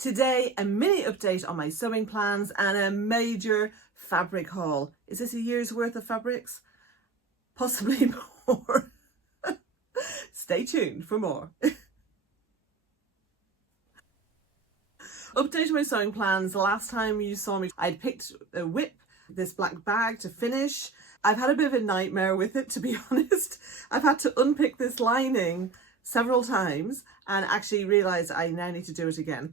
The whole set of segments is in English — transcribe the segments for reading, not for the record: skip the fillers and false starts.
Today, a mini update on my sewing plans and a major fabric haul. Is this a year's worth of fabrics? Possibly more. Stay tuned for more. Update on my sewing plans. The last time you saw me, I'd picked a whip, this black bag to finish. I've had a bit of a nightmare with it, to be honest. I've had to unpick this lining several times and actually realised I now need to do it again.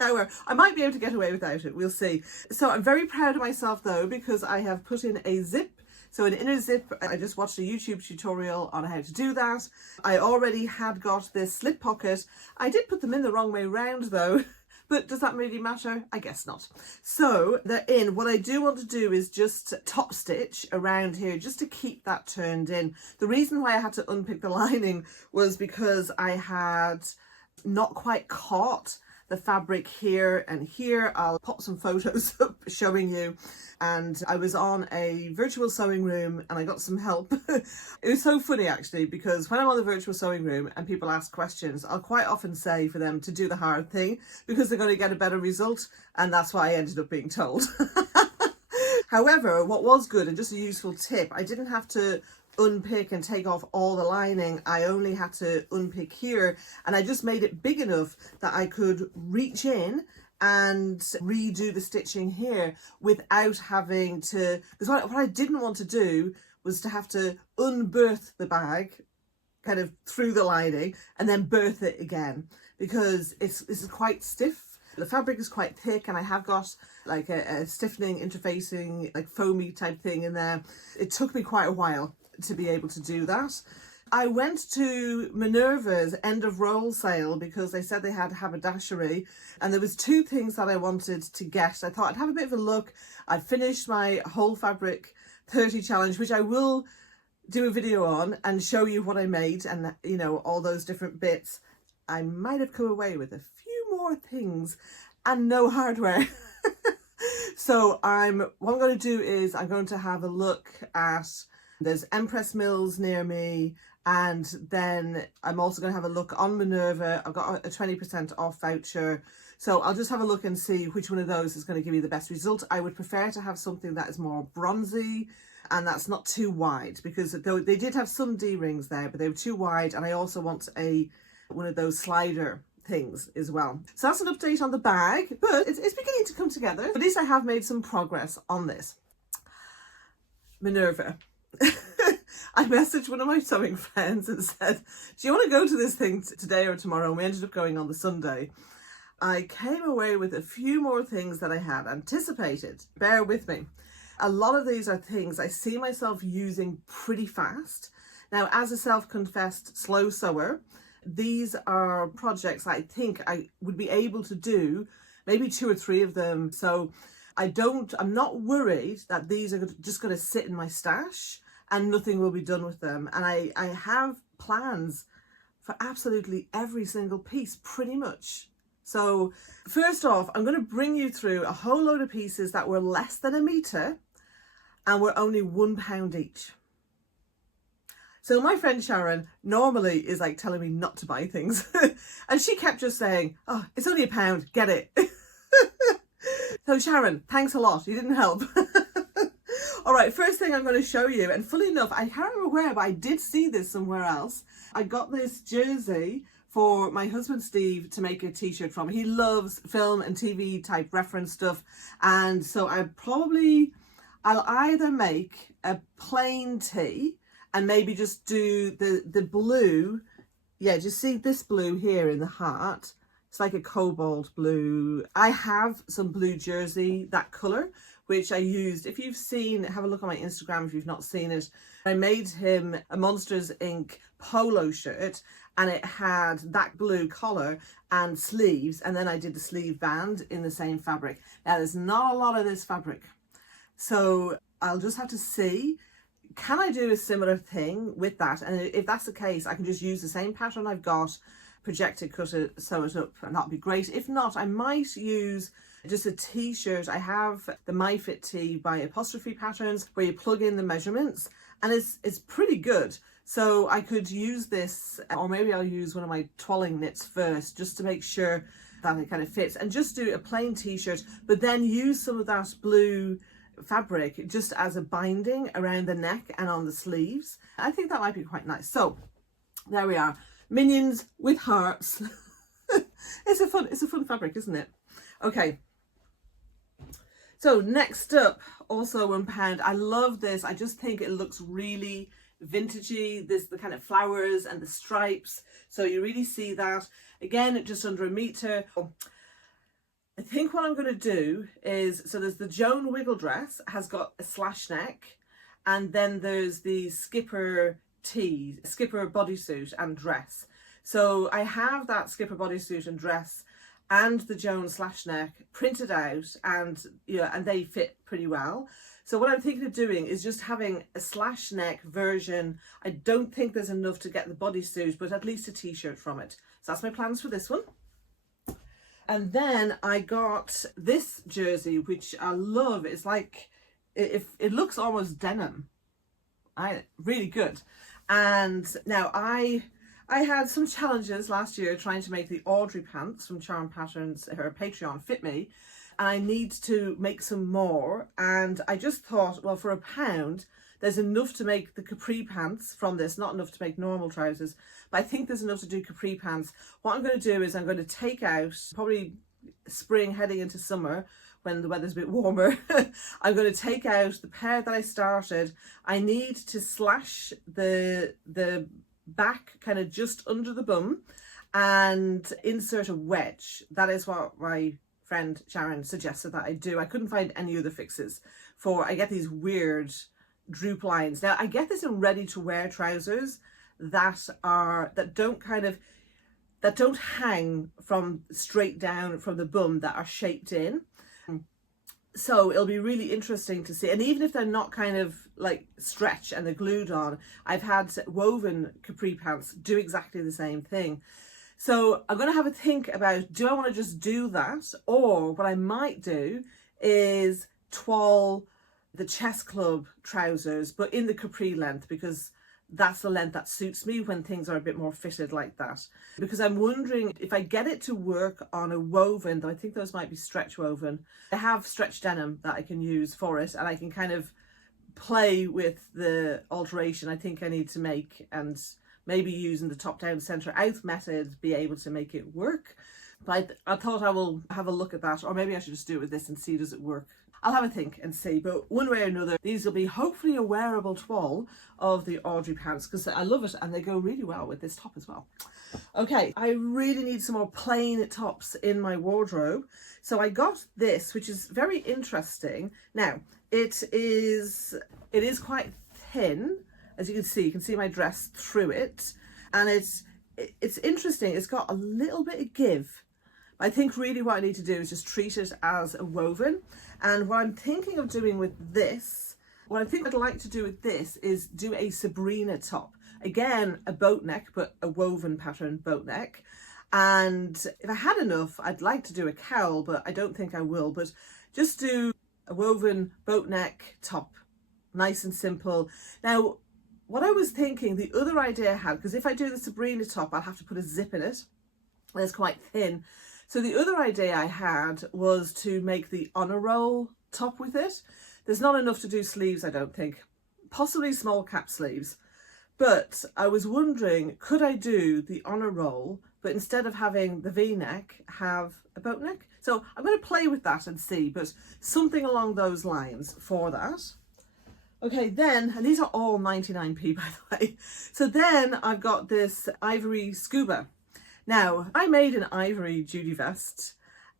However, I might be able to get away without it, we'll see. So I'm very proud of myself though, because I have put in a zip. So an inner zip, I just watched a YouTube tutorial on how to do that. I already had got this slip pocket. I did put them in the wrong way round though. But does that really matter? I guess not. So they're in. What I do want to do is just top stitch around here just to keep that turned in. The reason why I had to unpick the lining was because I had not quite caught the fabric here and here. I'll pop some photos up showing you. And I was on a virtual sewing room and I got some help. It was so funny actually, because when I'm on the virtual sewing room and people ask questions, I'll quite often say for them to do the hard thing because they're going to get a better result. And that's what I ended up being told. However, what was good and just a useful tip, I didn't have to unpick and take off all the lining. I only had to unpick here, and I just made it big enough that I could reach in and redo the stitching here without having to, because what I didn't want to do was to have to unbirth the bag kind of through the lining and then birth it again, because this is quite stiff. The fabric is quite thick and I have got like a stiffening interfacing like foamy type thing in there. It took me quite a while to be able to do that. I went to Minerva's end of roll sale because they said they had haberdashery, and there was two things that I wanted to get. I thought I'd have a bit of a look. I'd finished my whole fabric 30 challenge, which I will do a video on and show you what I made and, you know, all those different bits. I might have come away with a few more things and no hardware. So what I'm going to do is I'm going to have a look at, there's Empress Mills near me, and then I'm also going to have a look on Minerva. I've got a 20% off voucher. So I'll just have a look and see which one of those is going to give me the best result. I would prefer to have something that is more bronzy and that's not too wide, because they did have some D-rings there, but they were too wide. And I also want one of those slider things as well. So that's an update on the bag, but it's beginning to come together. At least I have made some progress on this. Minerva. I messaged one of my sewing friends and said, do you want to go to this thing today or tomorrow? And we ended up going on the Sunday. I came away with a few more things that I had anticipated. Bear with me. A lot of these are things I see myself using pretty fast. Now, as a self-confessed slow sewer, these are projects I think I would be able to do, maybe 2 or 3 of them. So I'm not worried that these are just going to sit in my stash and nothing will be done with them. And I have plans for absolutely every single piece, pretty much. So first off, I'm going to bring you through a whole load of pieces that were less than a metre and were only £1 each. So my friend Sharon normally is like telling me not to buy things. And she kept just saying, oh, it's only £1, get it. So Sharon, thanks a lot. You didn't help. All right, first thing I'm going to show you, and fully enough, I can't remember where, but I did see this somewhere else. I got this jersey for my husband Steve to make a t-shirt from. He loves film and TV type reference stuff. And so I'll either make a plain tee and maybe just do the blue. Yeah, just see this blue here in the heart. It's like a cobalt blue. I have some blue jersey, that colour, which I used. If you've seen, have a look on my Instagram if you've not seen it. I made him a Monsters Inc. polo shirt and it had that blue collar and sleeves, and then I did the sleeve band in the same fabric. Now there's not a lot of this fabric, so I'll just have to see, can I do a similar thing with that? And if that's the case, I can just use the same pattern I've got, project it, cut it, sew it up, and that'll be great. If not, I might use just a t-shirt. I have the My Fit tee by Apostrophe Patterns where you plug in the measurements, and it's pretty good. So I could use this, or maybe I'll use one of my twirling knits first just to make sure that it kind of fits, and just do a plain t-shirt, but then use some of that blue fabric just as a binding around the neck and on the sleeves. I think that might be quite nice. So there we are, Minions with hearts. It's a fun fabric, isn't it? Okay, so next up, also £1. I love this. I just think it looks really vintagey. There's the kind of flowers and the stripes, so you really see that. Again, just under £1. I think what I'm going to do is, so there's the Joan Wiggle dress, has got a slash neck, and then there's the skipper bodysuit and dress. So I have that skipper bodysuit and dress and the Joan slash neck printed out, and and they fit pretty well. So what I'm thinking of doing is just having a slash neck version. I don't think there's enough to get the bodysuit, but at least a t-shirt from it. So that's my plans for this one. And then I got this jersey, which I love. It's like, it looks almost denim. Really good. And now I had some challenges last year trying to make the Audrey pants from Charm Patterns, her Patreon, fit me. And I need to make some more. And I just thought, well, for £1, there's enough to make the capri pants from this, not enough to make normal trousers, but I think there's enough to do capri pants. What I'm going to do is I'm going to take out, probably spring heading into summer when the weather's a bit warmer, I'm going to take out the pair that I started. I need to slash the back kind of just under the bum and insert a wedge. That is what my friend Sharon suggested that I do. I couldn't find any other fixes I get these weird droop lines. Now I get this in ready to wear trousers that don't hang from straight down from the bum, that are shaped in. So it'll be really interesting to see. And even if they're not kind of like stretch and they're glued on, I've had woven capri pants do exactly the same thing. So I'm going to have a think about, do I want to just do that? Or what I might do is twirl the chest club trousers, but in the capri length, because that's the length that suits me when things are a bit more fitted like that. Because I'm wondering if I get it to work on a woven, though I think those might be stretch woven. I have stretch denim that I can use for it, and I can kind of play with the alteration I think I need to make, and maybe using the top down centre out method be able to make it work. But I thought I will have a look at that, or maybe I should just do it with this and see, does it work? I'll have a think and see, but one way or another, these will be hopefully a wearable toile of the Audrey pants, because I love it and they go really well with this top as well. Okay, I really need some more plain tops in my wardrobe. So I got this, which is very interesting. Now, it is quite thin, as you can see my dress through it. And it's interesting, it's got a little bit of give. I think really what I need to do is just treat it as a woven. And what I'm thinking of doing with this, what I think I'd like to do with this is do a Sabrina top. Again, a boat neck, but a woven pattern boat neck. And if I had enough, I'd like to do a cowl, but I don't think I will. But just do a woven boat neck top, nice and simple. Now, what I was thinking, the other idea I had, because if I do the Sabrina top, I'll have to put a zip in it. And it's quite thin. So the other idea I had was to make the honor roll top with it. There's not enough to do sleeves, I don't think. Possibly small cap sleeves. But I was wondering, could I do the honor roll, but instead of having the V-neck, have a boat neck? So I'm going to play with that and see, but something along those lines for that. Okay, then, and these are all 99p, by the way. So then I've got this ivory scuba. Now, I made an ivory Judy vest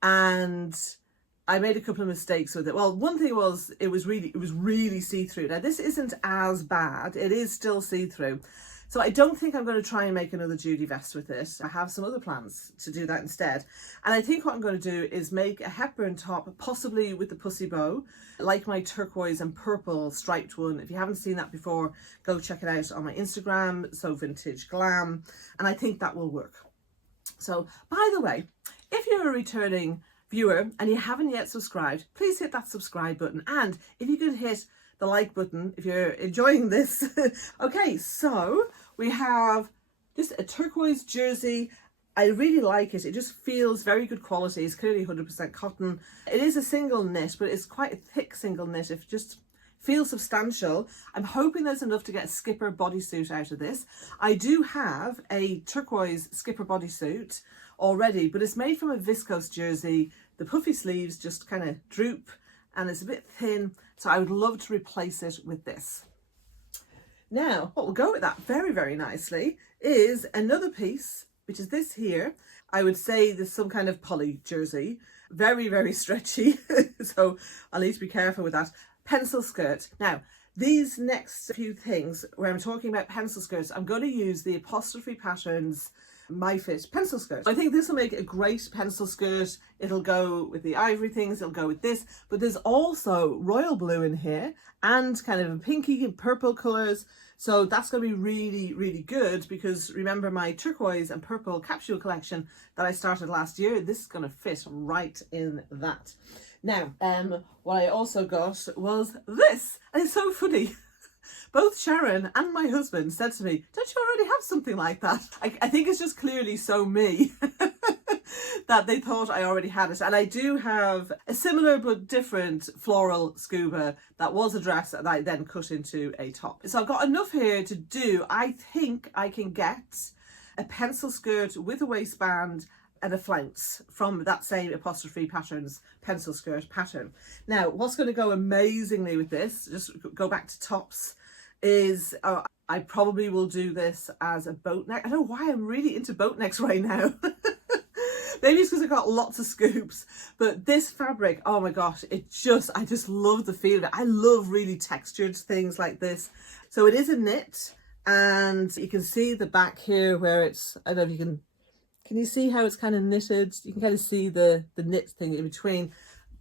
and I made a couple of mistakes with it. Well, one thing was it was really see-through. Now, this isn't as bad. It is still see-through. So I don't think I'm going to try and make another Judy vest with it. I have some other plans to do that instead. And I think what I'm going to do is make a Hepburn top, possibly with the pussy bow, like my turquoise and purple striped one. If you haven't seen that before, go check it out on my Instagram, So Vintage Glam. And I think that will work. So, by the way, if you're a returning viewer and you haven't yet subscribed, please hit that subscribe button. And if you could hit the like button if you're enjoying this. Okay, so we have just a turquoise jersey I really like it. It just feels very good quality. It's clearly 100% cotton. It is a single knit, but it's quite a thick single knit. It just feels substantial. I'm hoping there's enough to get a skipper bodysuit out of this. I do have a turquoise skipper bodysuit already, but it's made from a viscose jersey. The puffy sleeves just kind of droop and it's a bit thin. So I would love to replace it with this. Now, what will go with that very, very nicely is another piece, which is this here. I would say there's some kind of poly jersey, very, very stretchy. So I'll need to be careful with that. Pencil skirt. Now, these next few things where I'm talking about pencil skirts, I'm going to use the Apostrophe Patterns My Fit pencil skirt. I think this will make a great pencil skirt. It'll go with the ivory things, it'll go with this, but there's also royal blue in here and kind of pinky and purple colours. So that's going to be really, really good because remember my turquoise and purple capsule collection that I started last year, this is going to fit right in that. Now, what I also got was this, and it's so funny. Both Sharon and my husband said to me, don't you already have something like that? I think it's just clearly so me that they thought I already had it. And I do have a similar but different floral scuba that was a dress that I then cut into a top. So I've got enough here to do, I think I can get a pencil skirt with a waistband and a flounce from that same Apostrophe Patterns pencil skirt pattern. Now, what's going to go amazingly with this, just go back to tops, is I probably will do this as a boat neck. I don't know why I'm really into boat necks right now. Maybe it's because I've got lots of scoops, but this fabric, oh my gosh, I just love the feel of it. I love really textured things like this. So it is a knit, and you can see the back here where it's, I don't know if you can you see how it's kind of knitted? You can kind of see the knit thing in between.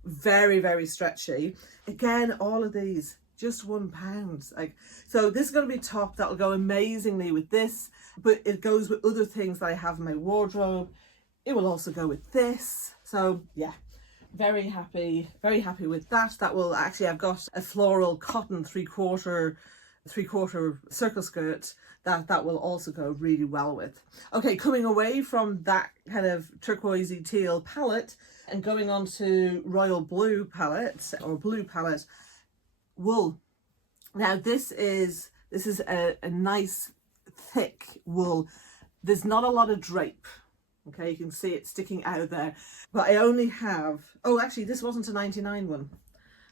Very, very stretchy. Again, all of these, just £1. So this is going to be a top that will go amazingly with this, but it goes with other things that I have in my wardrobe. It will also go with this. So yeah, very happy with that. That will actually, I've got a floral cotton three-quarter circle skirt that will also go really well with. Okay, coming away from that kind of turquoisey teal palette and going on to royal blue palette or blue palette, wool. Now this is a nice thick wool. There's not a lot of drape. Okay, you can see it sticking out of there, but I only have, oh actually this wasn't a 99 one.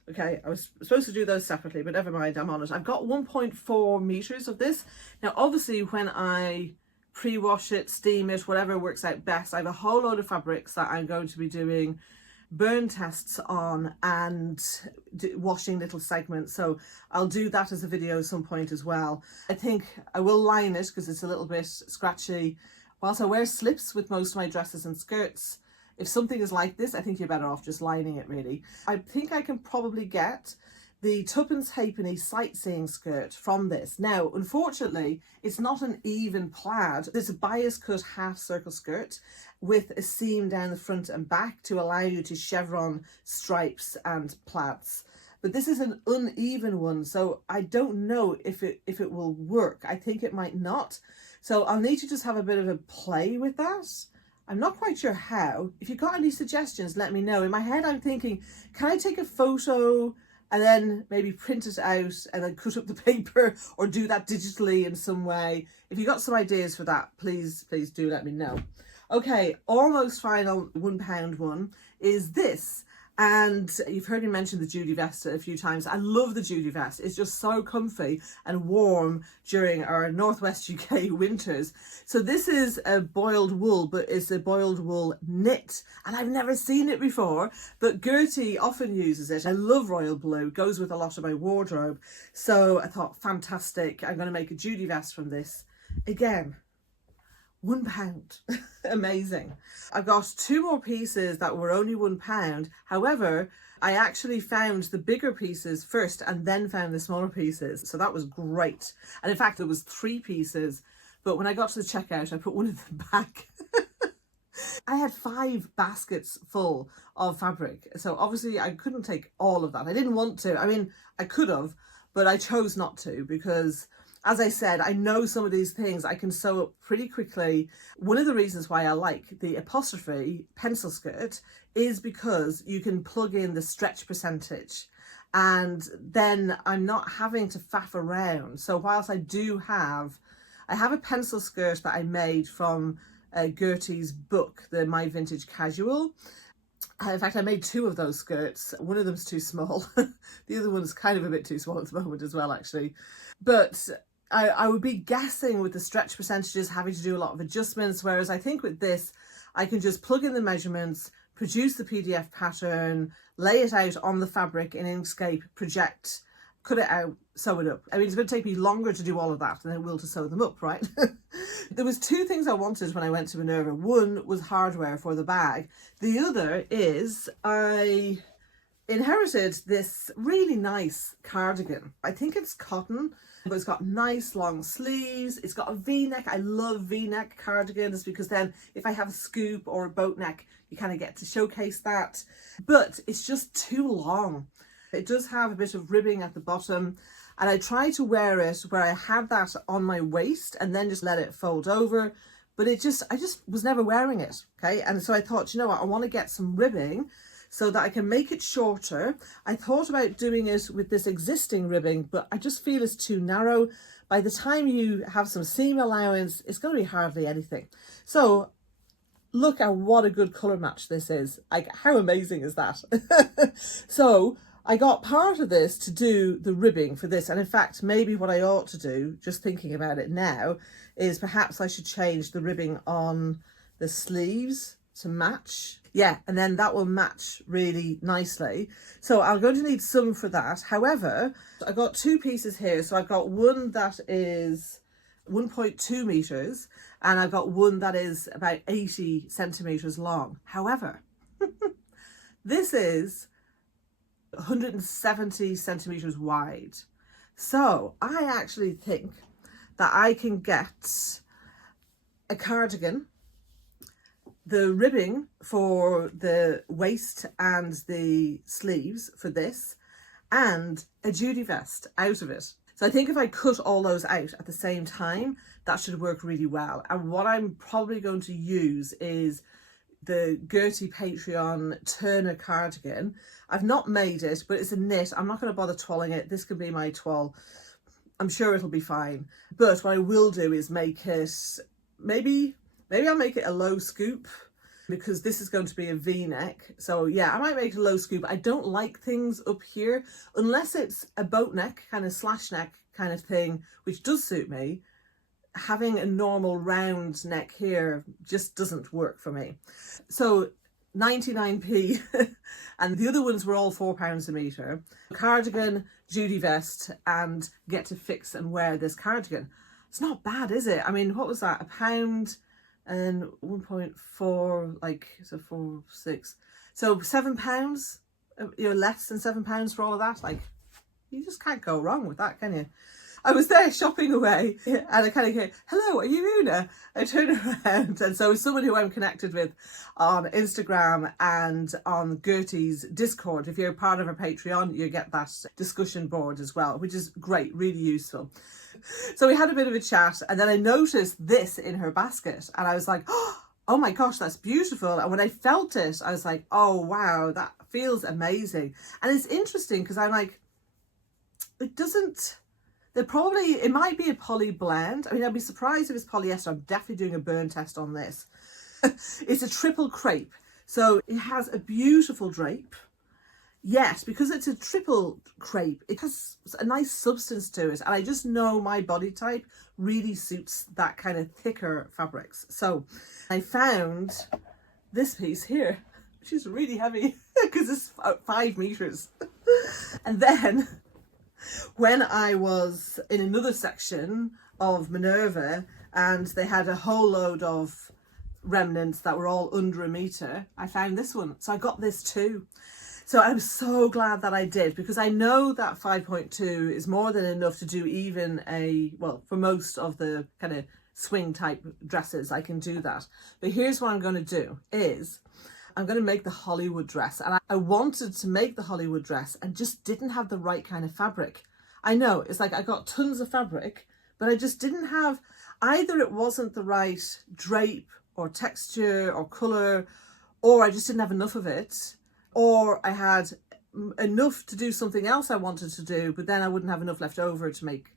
Okay, I was supposed to do those separately, but never mind, I'm on it. I've got 1.4 meters of this. Now, obviously, when I pre-wash it, steam it, whatever works out best, I have a whole load of fabrics that I'm going to be doing burn tests on and washing little segments. So I'll do that as a video at some point as well. I think I will line it because it's a little bit scratchy. Whilst I wear slips with most of my dresses and skirts, if something is like this, I think you're better off just lining it really. I think I can probably get the Tuppence Halfpenny sightseeing skirt from this. Now, unfortunately, it's not an even plaid. It's a bias cut half circle skirt with a seam down the front and back to allow you to chevron stripes and plaids. But this is an uneven one, so I don't know if it will work. I think it might not. So I'll need to just have a bit of a play with that. I'm not quite sure how. If you've got any suggestions, let me know. In my head, I'm thinking, can I take a photo and then maybe print it out and then cut up the paper or do that digitally in some way? If you've got some ideas for that, please do let me know. Okay, almost final £1 one is this. And you've heard me mention the Judy vest a few times. I love the Judy vest. It's just so comfy and warm during our Northwest UK winters. So this is a boiled wool, but it's a boiled wool knit. And I've never seen it before, but Gertie often uses it. I love royal blue. It goes with a lot of my wardrobe. So I thought, fantastic. I'm going to make a Judy vest from this. Again, £1. Amazing. I've got 2 more pieces that were only £1. However, I actually found the bigger pieces first and then found the smaller pieces. So that was great. And in fact, there was 3 pieces, but when I got to the checkout, I put one of them back. I had 5 baskets full of fabric. So obviously I couldn't take all of that. I didn't want to. I mean, I could have, but I chose not to because as I said, I know some of these things I can sew up pretty quickly. One of the reasons why I like the apostrophe pencil skirt is because you can plug in the stretch percentage, and then I'm not having to faff around. So whilst I have a pencil skirt that I made from Gertie's book, the My Vintage Casual. In fact, I made 2 of those skirts. One of them's too small. The other one's kind of a bit too small at the moment as well, actually. But I would be guessing with the stretch percentages, having to do a lot of adjustments, whereas I think with this, I can just plug in the measurements, produce the PDF pattern, lay it out on the fabric in Inkscape, project, cut it out, sew it up. I mean, it's going to take me longer to do all of that than it will to sew them up, right? There was 2 things I wanted when I went to Minerva. One was hardware for the bag. The other is I inherited this really nice cardigan. I think it's cotton, but it's got nice long sleeves. It's got a V-neck. I love V-neck cardigans because then if I have a scoop or a boat neck, you kind of get to showcase that. But it's just too long. It does have a bit of ribbing at the bottom, and I tried to wear it where I had that on my waist and then just let it fold over, but I just was never wearing it, okay? And so I thought, you know what, I want to get some ribbing so that I can make it shorter. I thought about doing it with this existing ribbing, but I just feel it's too narrow. By the time you have some seam allowance, it's going to be hardly anything. So look at what a good colour match this is. Like, how amazing is that? So I got part of this to do the ribbing for this. And in fact, maybe what I ought to do, just thinking about it now, is perhaps I should change the ribbing on the sleeves to match. Yeah, and then that will match really nicely. So I'm going to need some for that. However, I got 2 pieces here. So I've got one that is 1.2 meters and I've got one that is about 80 centimeters long. However, this is 170 centimeters wide. So I actually think that I can get a cardigan, the ribbing for the waist and the sleeves for this, and a Judy vest out of it. So I think if I cut all those out at the same time, that should work really well. And what I'm probably going to use is the Gertie Patreon Turner cardigan. I've not made it, but it's a knit. I'm not going to bother twirling it. This could be my twirl. I'm sure it'll be fine. But what I will do is make it, maybe I'll make it a low scoop, because this is going to be a V-neck. So yeah, I might make a low scoop. I don't like things up here, unless it's a boat neck, kind of slash neck kind of thing, which does suit me. Having a normal round neck here just doesn't work for me. So 99p, and the other ones were all £4 a metre. Cardigan, Judy vest, and get to fix and wear this cardigan. It's not bad, is it? I mean, what was that? £1 and 1.4, like, so 4, 6. So £7, you know, less than £7 for all of that. Like, you just can't go wrong with that, can you? I was there shopping away and I kind of go, hello, are you Una? I turn around, and so someone who I'm connected with on Instagram and on Gertie's Discord. If you're part of her Patreon, you get that discussion board as well, which is great, really useful. So we had a bit of a chat, and then I noticed this in her basket and I was like, oh my gosh, that's beautiful. And when I felt it, I was like, oh wow, that feels amazing. And it's interesting because I'm like, it doesn't, it might be a poly blend. I mean, I'd be surprised if it's polyester. I'm definitely doing a burn test on this. It's a triple crepe. So it has a beautiful drape. Yes, because it's a triple crepe, it has a nice substance to it. And I just know my body type really suits that kind of thicker fabrics. So I found this piece here, which is really heavy because it's 5 meters. And then when I was in another section of Minerva and they had a whole load of remnants that were all under a metre, I found this one. So I got this too. So I'm so glad that I did, because I know that 5.2 is more than enough to do even for most of the kind of swing type dresses, I can do that. But here's what I'm going to do is I'm going to make the Hollywood dress. And I wanted to make the Hollywood dress and just didn't have the right kind of fabric. I know, it's like I got tons of fabric, but I just didn't have, either it wasn't the right drape or texture or colour, or I just didn't have enough of it, or I had enough to do something else I wanted to do, but then I wouldn't have enough left over to make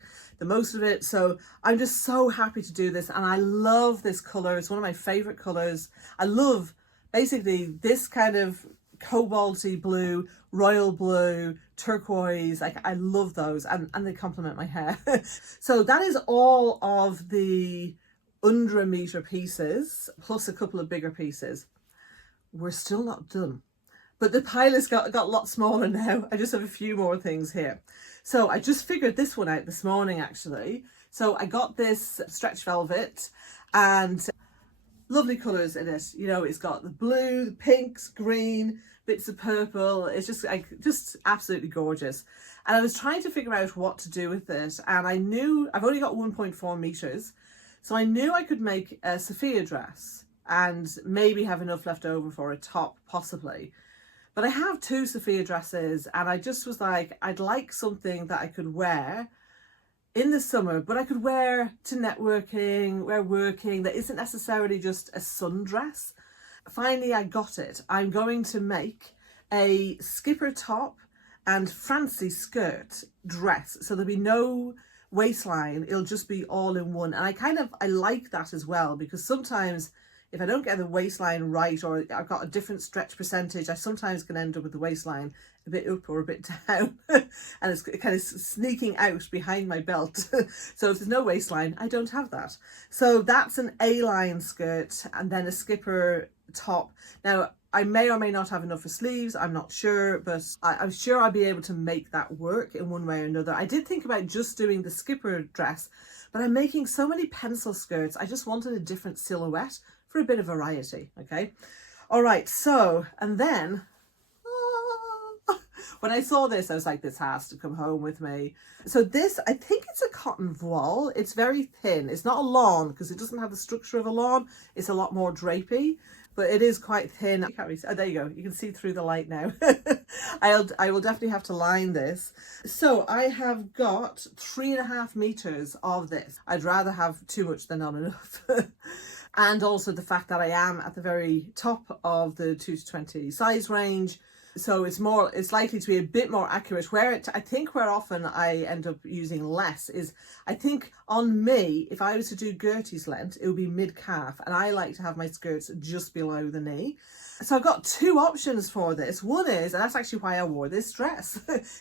the most of it. So I'm just so happy to do this, and I love this colour. It's one of my favourite colours. I love basically this kind of cobalty blue, royal blue, turquoise. Like, I love those, and they complement my hair. So that is all of the under a metre pieces, plus a couple of bigger pieces. We're still not done, but the pile has got a lot smaller now. I just have a few more things here. So I just figured this one out this morning, actually. So I got this stretch velvet, and lovely colours in it. You know, it's got the blue, the pinks, green, bits of purple. It's just like, just absolutely gorgeous. And I was trying to figure out what to do with it, and I knew I've only got 1.4 meters, so I knew I could make a Sophia dress and maybe have enough left over for a top, possibly. But I have 2 Sophia dresses, and I just was like, I'd like something that I could wear in the summer, but I could wear to networking, wear working, that isn't necessarily just a sundress. Finally, I got it. I'm going to make a skipper top and fancy skirt dress. So there'll be no waistline. It'll just be all in one. And I like that as well, because sometimes if I don't get the waistline right, or I've got a different stretch percentage, I sometimes can end up with the waistline a bit up or a bit down, and it's kind of sneaking out behind my belt. So if there's no waistline, I don't have that. So that's an A-line skirt, and then a skipper top. Now, I may or may not have enough for sleeves, I'm not sure, but I'm sure I'll be able to make that work in one way or another. I did think about just doing the skipper dress, but I'm making so many pencil skirts, I just wanted a different silhouette for a bit of variety. Okay, all right. So, and then when I saw this, I was like, this has to come home with me. So this, I think it's a cotton voile. It's very thin. It's not a lawn, because it doesn't have the structure of a lawn. It's a lot more drapey, but it is quite thin. Oh, there you go. You can see through the light now. I will definitely have to line this. So I have got 3.5 meters of this. I'd rather have too much than not enough. And also the fact that I am at the very top of the 2 to 20 size range. So it's likely to be a bit more accurate. I think where often I end up using less is, I think on me, if I was to do Gertie's length, it would be mid-calf, and I like to have my skirts just below the knee. So I've got 2 options for this. One is, and that's actually why I wore this dress.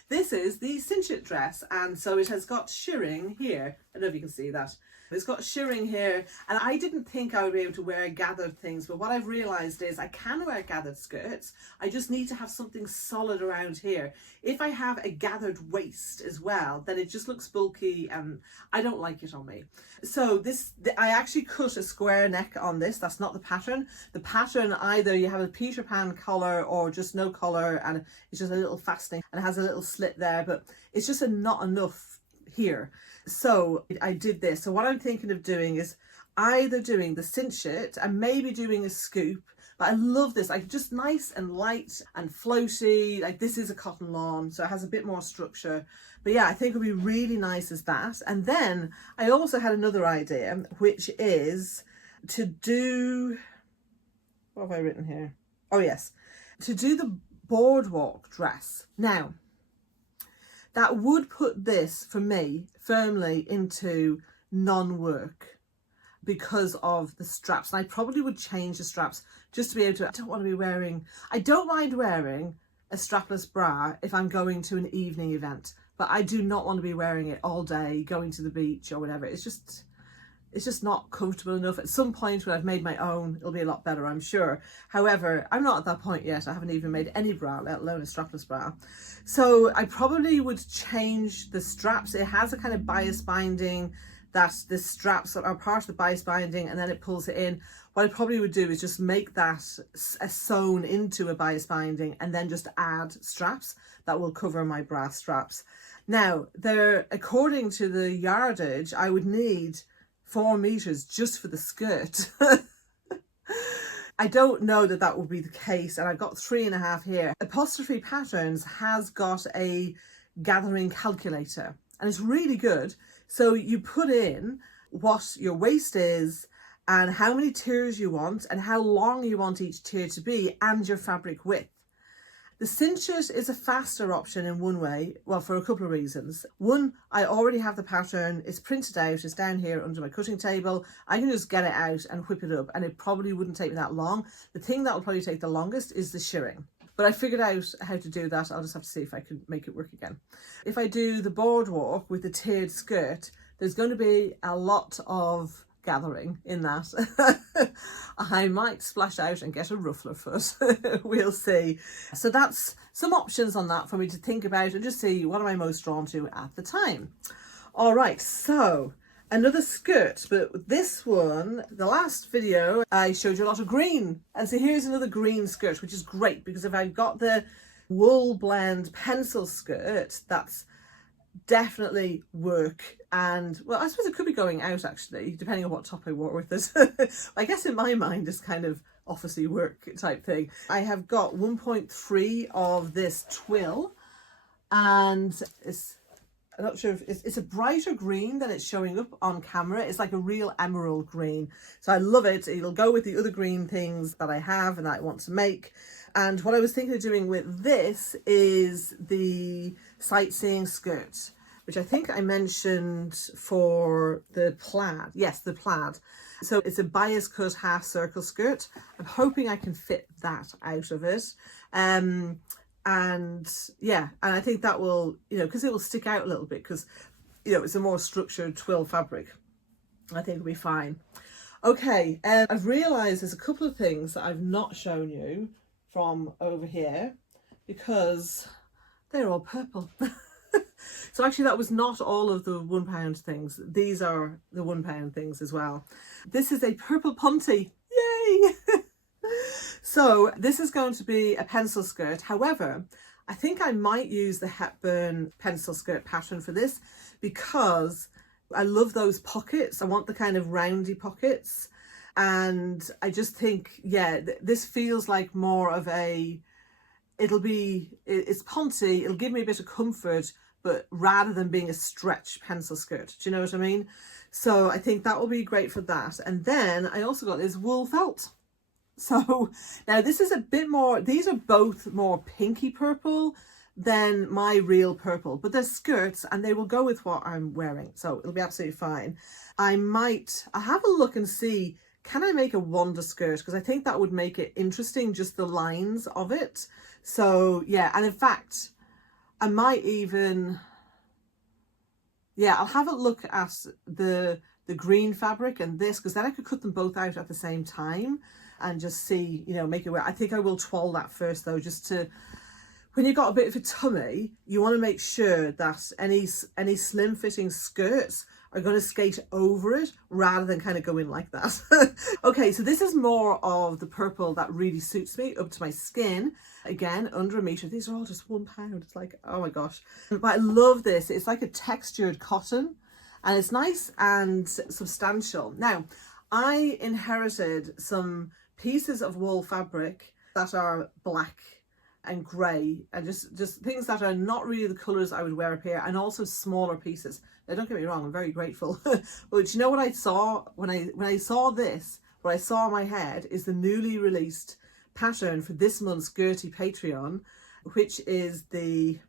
This is the cinch it dress, and so it has got shirring here. I don't know if you can see that. It's got shirring here, and I didn't think I would be able to wear gathered things, but what I've realised is I can wear gathered skirts. I just need to have something solid around here. If I have a gathered waist as well, then it just looks bulky, and I don't like it on me. So I actually cut a square neck on this. That's not the pattern. The pattern, either you have a Peter Pan collar or just no collar, and it's just a little fastening, and it has a little slit there, but it's just not enough here. So I did this. So what I'm thinking of doing is either doing the cinch it and maybe doing a scoop. But I love this, like, just nice and light and floaty. Like, this is a cotton lawn, so it has a bit more structure. But yeah, I think it would be really nice as that. And then I also had another idea, which is to do, what have I written here? Oh yes, to do the boardwalk dress. Now, that would put this, for me, firmly into non-work because of the straps. And I probably would change the straps just to be able to, I don't mind wearing a strapless bra if I'm going to an evening event, but I do not want to be wearing it all day, going to the beach or whatever. It's just not comfortable enough. At some point when I've made my own, it'll be a lot better, I'm sure. However, I'm not at that point yet. I haven't even made any bra, let alone a strapless bra. So I probably would change the straps. It has a kind of bias binding, that the straps are part of the bias binding, and then it pulls it in. What I probably would do is just make that sewn into a bias binding, and then just add straps that will cover my bra straps. Now, according to the yardage, I would need 4 meters just for the skirt. I don't know that will be the case, and I've got 3.5 here. Apostrophe Patterns has got a gathering calculator, and it's really good So you put in what your waist is and how many tiers you want and how long you want each tier to be and your fabric width. The cinch it is a faster option in one way, well, for a couple of reasons. One, I already have the pattern, it's printed out, it's down here under my cutting table. I can just get it out and whip it up and it probably wouldn't take me that long. The thing that will probably take the longest is the shirring. But I figured out how to do that. I'll just have to see if I can make it work again. If I do the boardwalk with the tiered skirt, there's going to be a lot of gathering in that. I might splash out and get a ruffler foot. We'll see. So that's some options on that for me to think about and just see what am I most drawn to at the time. All right, so another skirt, but this one, the last video, I showed you a lot of green. And so here's another green skirt, which is great because if I've got the wool blend pencil skirt, that's definitely work. And well, I suppose it could be going out actually, depending on what top I wore with it. I guess in my mind it's kind of officey work type thing. I have got 1.3 of this twill, and I'm not sure if it's a brighter green than it's showing up on camera. It's like a real emerald green. So I love it. It'll go with the other green things that I have and that I want to make. And what I was thinking of doing with this is the sightseeing skirt, which I think I mentioned for the plaid. Yes, the plaid. So it's a bias cut half circle skirt. I'm hoping I can fit that out of it. And yeah, and I think that will, you know, because it will stick out a little bit because, you know, it's a more structured twill fabric. I think it'll be fine. Okay, I've realised there's a couple of things that I've not shown you from over here because they're all purple. So actually that was not all of the £1 things. These are the £1 things as well. This is a purple ponte. Yay! So this is going to be a pencil skirt. However, I think I might use the Hepburn pencil skirt pattern for this because I love those pockets. I want the kind of roundy pockets. And I just think, yeah, this feels like more of a, it's ponte, it'll give me a bit of comfort, but rather than being a stretch pencil skirt. Do you know what I mean? So I think that will be great for that. And then I also got this wool felt. So now this is a bit more, these are both more pinky purple than my real purple, but they're skirts and they will go with what I'm wearing. So it'll be absolutely fine. I'll have a look and see, can I make a wander skirt? Because I think that would make it interesting, just the lines of it. So yeah, and in fact, I might even, yeah, I'll have a look at the green fabric and this, because then I could cut them both out at the same time and just see, you know, make it work. I think I will twoll that first though, just to, when you've got a bit of a tummy, you want to make sure that any slim fitting skirts are going to skate over it rather than kind of go in like that. Okay, so this is more of the purple that really suits me up to my skin. Again, under a metre. These are all just £1. It's like, oh my gosh. But I love this. It's like a textured cotton and it's nice and substantial. Now, I inherited some pieces of wool fabric that are black and grey and just things that are not really the colours I would wear up here, and also smaller pieces. Now don't get me wrong, I'm very grateful. But you know what I saw when I saw this, what I saw in my head is the newly released pattern for this month's Gertie Patreon, which is the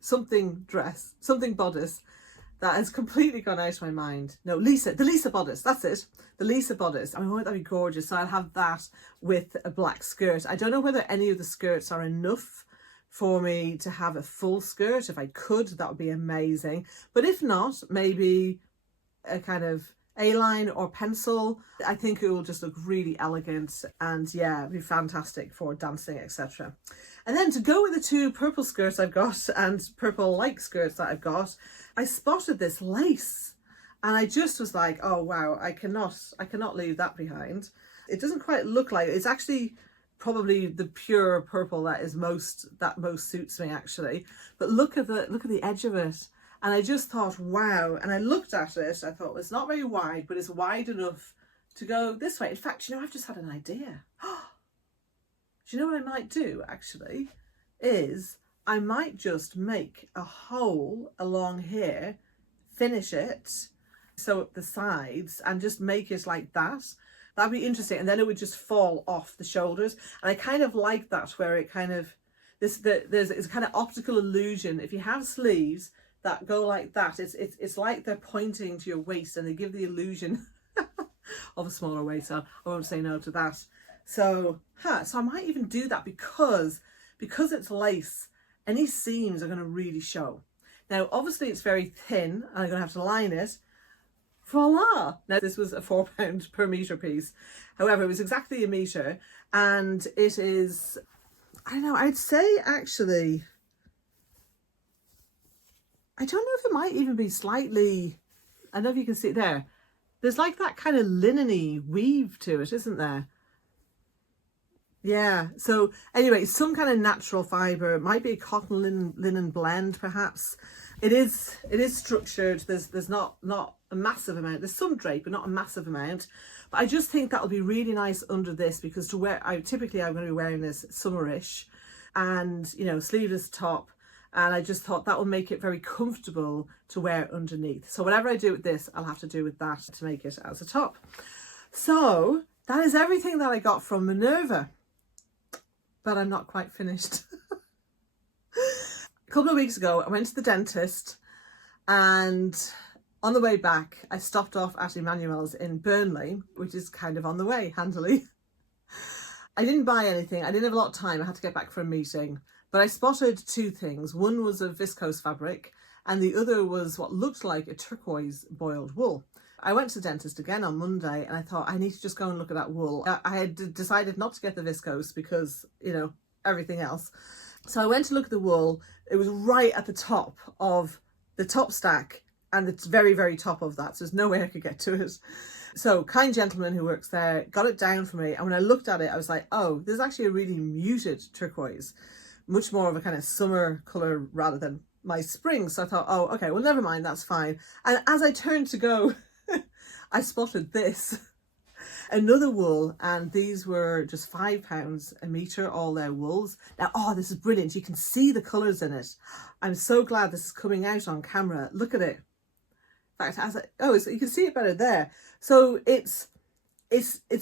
something dress, something bodice that has completely gone out of my mind. No, the Lisa bodice, that's it. The Lisa bodice. I mean, won't that be gorgeous? So I'll have that with a black skirt. I don't know whether any of the skirts are enough for me to have a full skirt. If I could, that would be amazing. But if not, maybe a kind of A-line or pencil. I think it will just look really elegant and yeah, be fantastic for dancing, etc. And then to go with the two purple skirts I've got and purple-like skirts that I've got, I spotted this lace and I just was like, oh wow, I cannot leave that behind. It doesn't quite look like it. It's actually probably the pure purple that most suits me actually. But look at the edge of it. And I just thought, wow. And I looked at it, I thought, well, it's not very wide, but it's wide enough to go this way. In fact, you know, I've just had an idea. Do you know what I might do actually? Is I might just make a hole along here, finish it, sew up the sides and just make it like that. That'd be interesting. And then it would just fall off the shoulders. And I kind of like that, where it kind of, there's a kind of optical illusion. If you have sleeves that go like that, it's like they're pointing to your waist, and they give the illusion of a smaller waist. So I won't say no to that. So so I might even do that, because it's lace, any seams are going to really show. Now obviously it's very thin and I'm going to have to line it. Voila! Now this was a £4 per metre piece. However, it was exactly a metre, and it is, I don't know, I'd say actually, I don't know if it might even be slightly, I don't know if you can see it there. There's like that kind of linen-y weave to it, isn't there? Yeah, so anyway, some kind of natural fibre. It might be a cotton linen blend perhaps. It is structured. There's not a massive amount. There's some drape, but not a massive amount. But I just think that'll be really nice under this, because to wear, I'm going to be wearing this summerish, and you know, sleeveless top, and I just thought that will make it very comfortable to wear underneath. So whatever I do with this, I'll have to do with that to make it as a top. So that is everything that I got from Minerva. But I'm not quite finished. A couple of weeks ago, I went to the dentist, and on the way back, I stopped off at Emmanuel's in Burnley, which is kind of on the way, handily. I didn't buy anything. I didn't have a lot of time. I had to get back for a meeting. But I spotted two things. One was a viscose fabric, and the other was what looked like a turquoise boiled wool. I went to the dentist again on Monday, and I thought I need to just go and look at that wool. I had decided not to get the viscose because, you know, everything else. So I went to look at the wool. It was right at the top of the top stack, and it's very, very top of that. So there's no way I could get to it. So kind gentleman who works there got it down for me. And when I looked at it, I was like, oh, this is actually a really muted turquoise, much more of a kind of summer colour rather than my spring. So I thought, oh, okay, well, never mind, that's fine. And as I turned to go, I spotted this, another wool, and these were just £5 a metre, all their wools. Now, oh, this is brilliant. You can see the colours in it. I'm so glad this is coming out on camera. Look at it. In fact, you can see it better there. So it's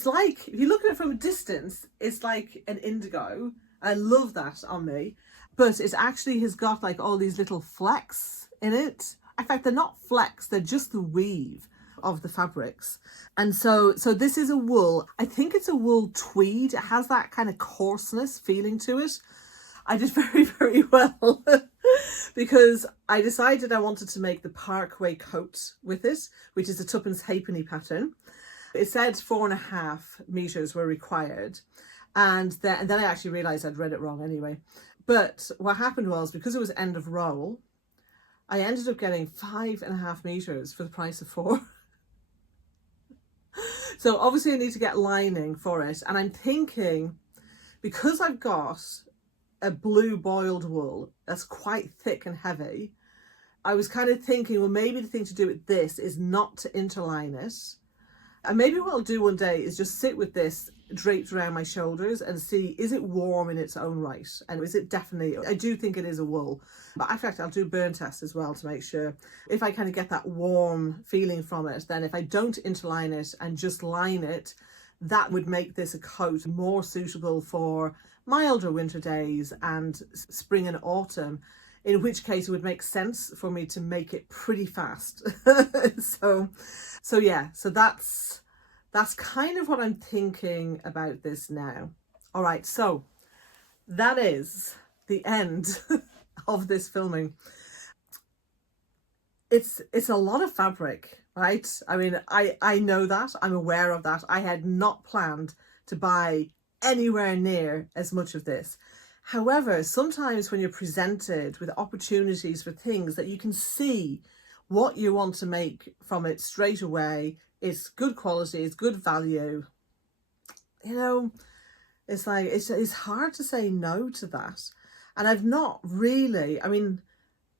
like, if you look at it from a distance, it's like an indigo. I love that on me, but it actually has got like all these little flecks in it. In fact, they're not flecks, they're just the weave of the fabrics. And so this is a wool. I think it's a wool tweed. It has that kind of coarseness feeling to it. I did very, very well because I decided I wanted to make the Parkway coat with it, which is a tuppence halfpenny pattern. It said 4.5 metres were required. And then I actually realised I'd read it wrong anyway. But what happened was, because it was end of roll, I ended up getting 5.5 metres for the price of 4. So obviously I need to get lining for it. And I'm thinking, because I've got a blue boiled wool that's quite thick and heavy, I was kind of thinking, well, maybe the thing to do with this is not to interline it. And maybe what I'll do one day is just sit with this draped around my shoulders and see, is it warm in its own right? And is it definitely, I do think it is a wool. But in fact, I'll do a burn test as well to make sure. If I kind of get that warm feeling from it, then if I don't interline it and just line it, that would make this a coat more suitable for milder winter days and spring and autumn, in which case it would make sense for me to make it pretty fast. So yeah, so that's kind of what I'm thinking about this now. All right, so that is the end of this filming. It's a lot of fabric, right? I mean, I know that, I'm aware of that. I had not planned to buy anywhere near as much of this. However, sometimes when you're presented with opportunities for things that you can see what you want to make from it straight away, it's good quality, it's good value, you know, it's like, it's hard to say no to that. And I've not really, I mean,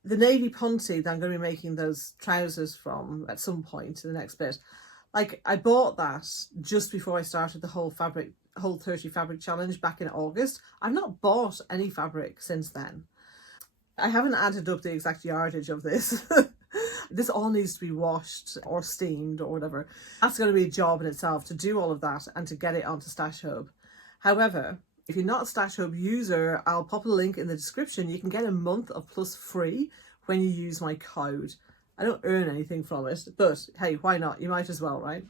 the navy ponte that I'm going to be making those trousers from at some point in the next bit, like I bought that just before I started the whole 30 fabric challenge back in August. I've not bought any fabric since then. I haven't added up the exact yardage of this, This all needs to be washed or steamed or whatever. That's going to be a job in itself to do all of that and to get it onto Stash Hub. However, if you're not a Stash Hub user, I'll pop a link in the description. You can get a month of Plus free when you use my code. I don't earn anything from it, but hey, why not? You might as well, right?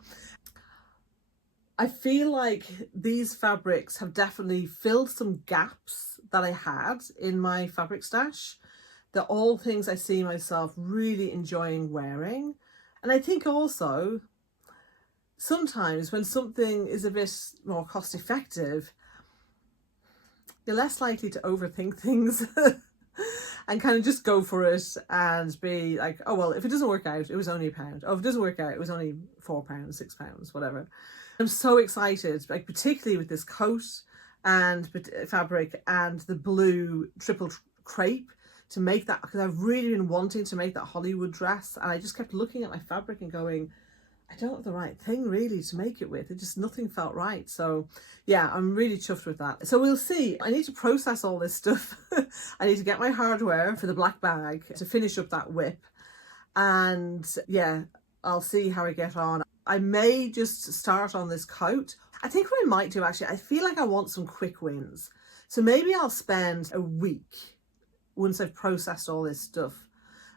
I feel like these fabrics have definitely filled some gaps that I had in my fabric stash. They're all things I see myself really enjoying wearing. And I think also, sometimes when something is a bit more cost effective, you're less likely to overthink things and kind of just go for it and be like, oh, well, if it doesn't work out, it was only £1. Oh, if it doesn't work out, it was only £4, £6, whatever. I'm so excited, like particularly with this coat and fabric and the blue triple crepe to make that, because I've really been wanting to make that Hollywood dress, and I just kept looking at my fabric and going, I don't have the right thing really to make it with. It just, nothing felt right. So yeah, I'm really chuffed with that. So we'll see. I need to process all this stuff. I need to get my hardware for the black bag to finish up that whip. And yeah, I'll see how I get on. I may just start on this coat. I think what I might do actually, I feel like I want some quick wins. So maybe I'll spend a week once I've processed all this stuff.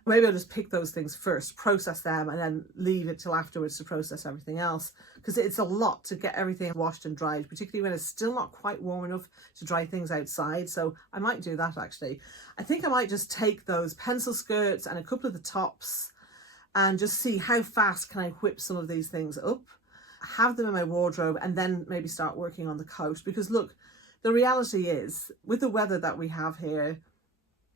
Maybe I'll just pick those things first, process them, and then leave it till afterwards to process everything else. Because it's a lot to get everything washed and dried, particularly when it's still not quite warm enough to dry things outside. So I might do that actually. I think I might just take those pencil skirts and a couple of the tops and just see how fast can I whip some of these things up, have them in my wardrobe, and then maybe start working on the coat. Because look, the reality is, with the weather that we have here,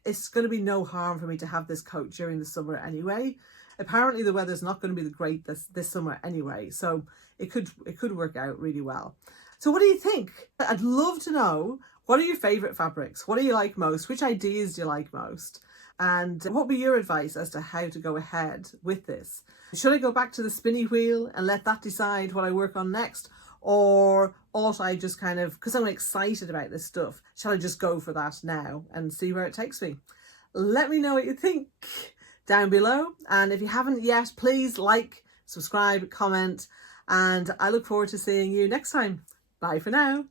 it's going to be no harm for me to have this coat during the summer anyway. Apparently the weather's not going to be the great this summer anyway, so it could work out really well. So what do you think? I'd love to know, what are your favourite fabrics? What do you like most? Which ideas do you like most? And what would be your advice as to how to go ahead with this? Should I go back to the spinny wheel and let that decide what I work on next? Or ought I just kind of, because I'm excited about this stuff, shall I just go for that now and see where it takes me? Let me know what you think down below. And if you haven't yet, please like, subscribe, comment, and I look forward to seeing you next time. Bye for now.